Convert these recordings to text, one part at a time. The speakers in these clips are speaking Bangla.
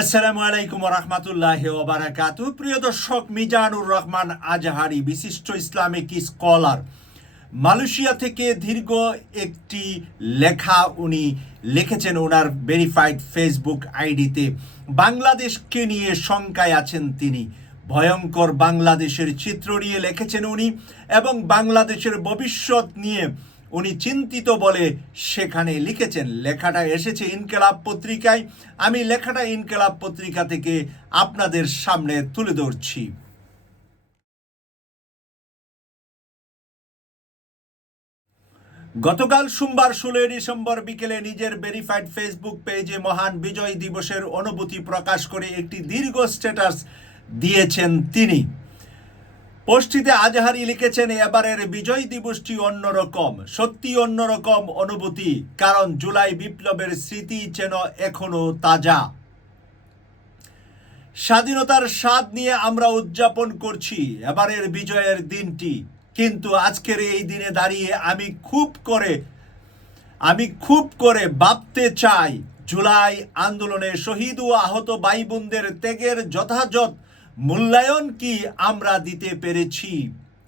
আসসালামু আলাইকুম রহমতুল্লাহ ওবারাকাতু প্রিয় দর্শক, মিজানুর রহমান আজহারি, বিশিষ্ট ইসলামিক স্কলার, মালয়েশিয়া থেকে দীর্ঘ একটি লেখা উনি লিখেছেন ওনার ভেরিফাইড ফেসবুক আইডিতে। বাংলাদেশকে নিয়ে শঙ্কায় আছেন তিনি। ভয়ঙ্কর বাংলাদেশের চিত্র নিয়ে লিখেছেন উনি এবং বাংলাদেশের ভবিষ্যৎ নিয়ে উনি চিন্তিত বলে সেখানে লিখেছেন, লেখাটা এসেছে ইনকেলাব পত্রিকায়। আমি লেখাটা ইনকেলাব পত্রিকা থেকে আপনাদের সামনে তুলে ধরছি। গতকাল সোমবার ষোলোই ডিসেম্বর বিকেলে নিজের ভেরিফাইড ফেসবুক পেজে মহান বিজয় দিবসের অনুভূতি প্রকাশ করে একটি দীর্ঘ স্ট্যাটাস দিয়েছেন তিনি। পোস্টটিতে আজহারি লিখেছেন, এবারের বিজয় দিবসটি অন্যরকম। সত্যি অন্যরকম অনুভূতি, কারণ জুলাই বিপ্লবের স্মৃতি যেন এখনও তাজা। স্বাধীনতার স্বাদ নিয়ে আমরা উদযাপন করছি, এবারের বিজয়ের দিনটি। কিন্তু আজকের এই দিনে দাঁড়িয়ে আমি খুব করে, আমি খুব করে ভাবতে চাই, জুলাই আন্দোলনে শহীদ ও আহত ভাই বোনদের ত্যাগের যথাযথ মূল্যায়ন কি আমরা দিতে পেরেছি?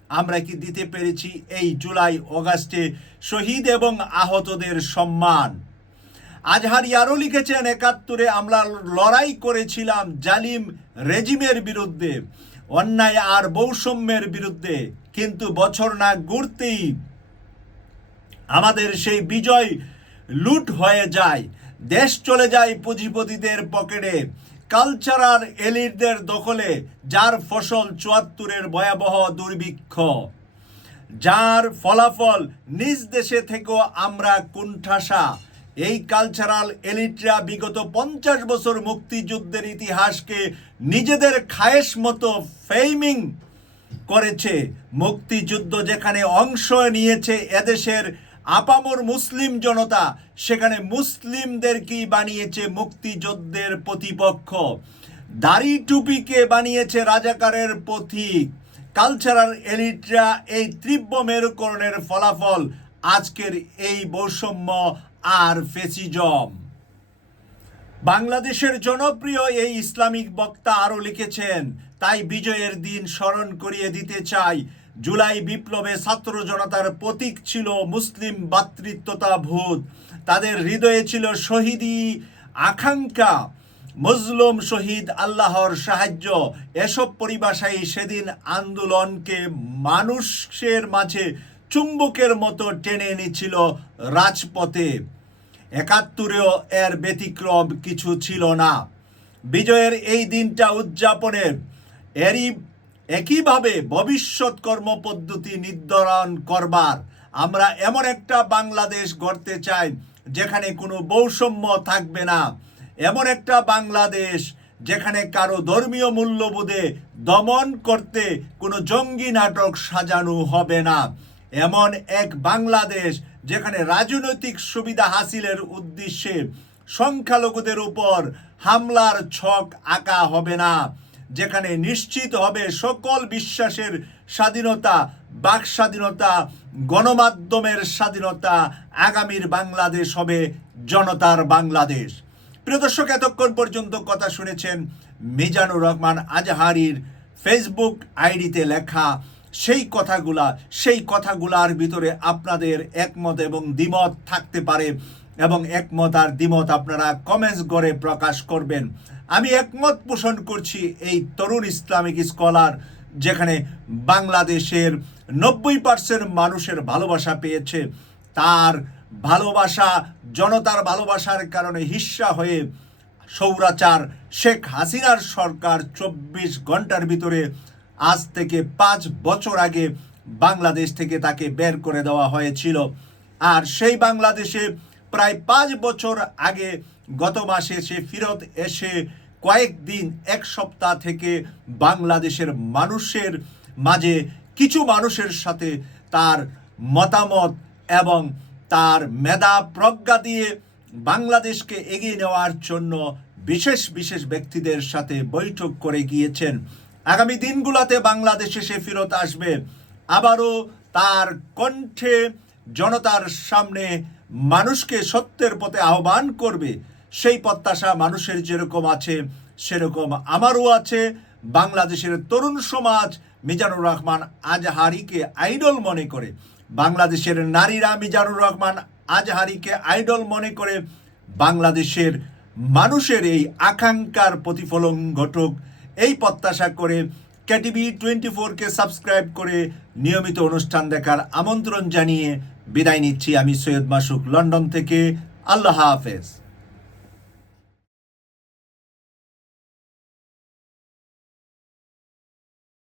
আমরা কি দিতে পেরেছি এই জুলাই অগাস্টে শহীদ এবং আহতদের সম্মান? আজহারি আরও লিখেছেন, একাত্তরে আমরা লড়াই করেছিলাম জালিম রেজিমের বিরুদ্ধে, অন্যায় আর বৈষম্যের বিরুদ্ধে, কিন্তু বছর না ঘুরতেই আমাদের সেই বিজয় লুট হয়ে যায়, দেশ চলে যায় পুঁজিপতিদের পকেটে। কালচারাল এলিটদের দখলে, যার ফসল চুয়াত্তরের ভয়াবহ দুর্ভিক্ষ। যার ফলাফল নিজ দেশে থেকেও আমরা কুণ্ঠাসা। এই কালচারাল এলিটরা বিগত পঞ্চাশ বছর মুক্তিযুদ্ধের ইতিহাসকে নিজেদের খায়েশ মতো ফেইমিং করেছে। মুক্তিযুদ্ধ যেখানে অংশ নিয়েছে এদেশের আপামর মুসলিম জনতা, সেখানে মুসলিমদেরকেই বানিয়েছে মুক্তিযুদ্ধের প্রতিপক্ষ? দাড়ি টুপিকে বানিয়েছে রাজাকারের পথিক কালচারাল এলিটরা এই তীব্র মেরুকরণের ফলাফল আজকের এই বৈষম্য আর ফেসিজম। বাংলাদেশের জনপ্রিয় এই ইসলামিক বক্তা আরও লিখেছেন, তাই বিজয়ের দিন স্মরণ করিয়ে দিতে চাই জুলাই বিপ্লবে ছাত্র জনতার প্রতীক ছিল মুসলিম ভাতৃত্বতা ভূত তাদের হৃদয়ে ছিল শহীদি আকাঙ্ক্ষা। মজলুম শহীদ আল্লাহর সাহায্য। এসব পরিভাষায় সেদিন আন্দোলনকে মানুষের মাঝে চুম্বকের মতো টেনে এনেছিল রাজপথে। একাত্তরেও এর ব্যতিক্রম কিছু ছিল না। বিজয়ের এই দিনটা উদযাপনের এরই একইভাবে ভবিষ্যৎ কর্মপদ্ধতি নির্ধারণ করবার। আমরা এমন একটা বাংলাদেশ গড়তে চাই, যেখানে কোনো বৈষম্য থাকবে না। এমন একটা বাংলাদেশ, যেখানে কারও ধর্মীয় মূল্যবোধে দমন করতে কোনো জঙ্গি নাটক সাজানো হবে না। এমন এক বাংলাদেশ, যেখানে রাজনৈতিক সুবিধা হাসিলের উদ্দেশ্যে সংখ্যালঘুদের উপর হামলার ছক আঁকা হবে না। যেখানে নিশ্চিত হবে সকল বিশ্বাসের স্বাধীনতা, বাক স্বাধীনতা, গণমাধ্যমের স্বাধীনতা, আগামীর বাংলাদেশ হবে জনতার বাংলাদেশ। প্রিয় দর্শক, এতক্ষণ পর্যন্ত কথা শুনেছেন মিজানুর রহমান আজহারির ফেসবুক আইডিতে লেখা, সেই কথাগুলা, সেই কথাগুলার ভিতরে আপনাদের একমত এবং দ্বিমত থাকতে পারে। এবং একমত আর দ্বিমত আপনারা কমেন্টস করে প্রকাশ করবেন। আমি একমত পোষণ করছি এই তরুণ ইসলামিক স্কলার যেখানে বাংলাদেশের নব্বই পার্সেন্ট মানুষের ভালোবাসা পেয়েছে। তার ভালোবাসা, জনতার ভালোবাসার কারণে হিস্সা হয়ে সৌরাচার শেখ হাসিনার সরকার চব্বিশ ঘণ্টার ভিতরে আজ থেকে পাঁচ বছর আগে বাংলাদেশ থেকে তাকে বের করে দেওয়া হয়েছিল। আর সেই বাংলাদেশে প্রায় পাঁচ বছর আগে গত মাসে সে ফেরত এসে কয়েকদিন, এক সপ্তাহ থেকে বাংলাদেশের মানুষের মাঝে কিছু মানুষের সাথে তার মতামত এবং তার মেধা প্রজ্ঞা দিয়ে বাংলাদেশকে এগিয়ে নেওয়ার জন্য বিশেষ বিশেষ ব্যক্তিদের সাথে বৈঠক করে গিয়েছেন। আগামী দিনগুলোতে বাংলাদেশে সে ফেরত আসবে। আবারও তার কণ্ঠে জনতার সামনে মানুষকে সত্যের পথে আহ্বান করবে। সেই প্রত্যাশা মানুষের যেরকম আছে, সেরকম আমারও আছে। বাংলাদেশের তরুণ সমাজ মিজানুর রহমান আজহারিকে আইডল মনে করে। বাংলাদেশের নারীরা মিজানুর রহমান আজহারিকে আইডল মনে করে। বাংলাদেশের মানুষের এই আকাঙ্ক্ষার প্রতিফলন ঘটুক। এই প্রত্যাশা করে কেটিভি টোয়েন্টি ফোরকে সাবস্ক্রাইব করে নিয়মিত অনুষ্ঠান দেখার আমন্ত্রণ জানিয়ে বিদায় নিচ্ছি। আমি সৈয়দ মাসুক, লন্ডন থেকে। আল্লাহ হাফেজ।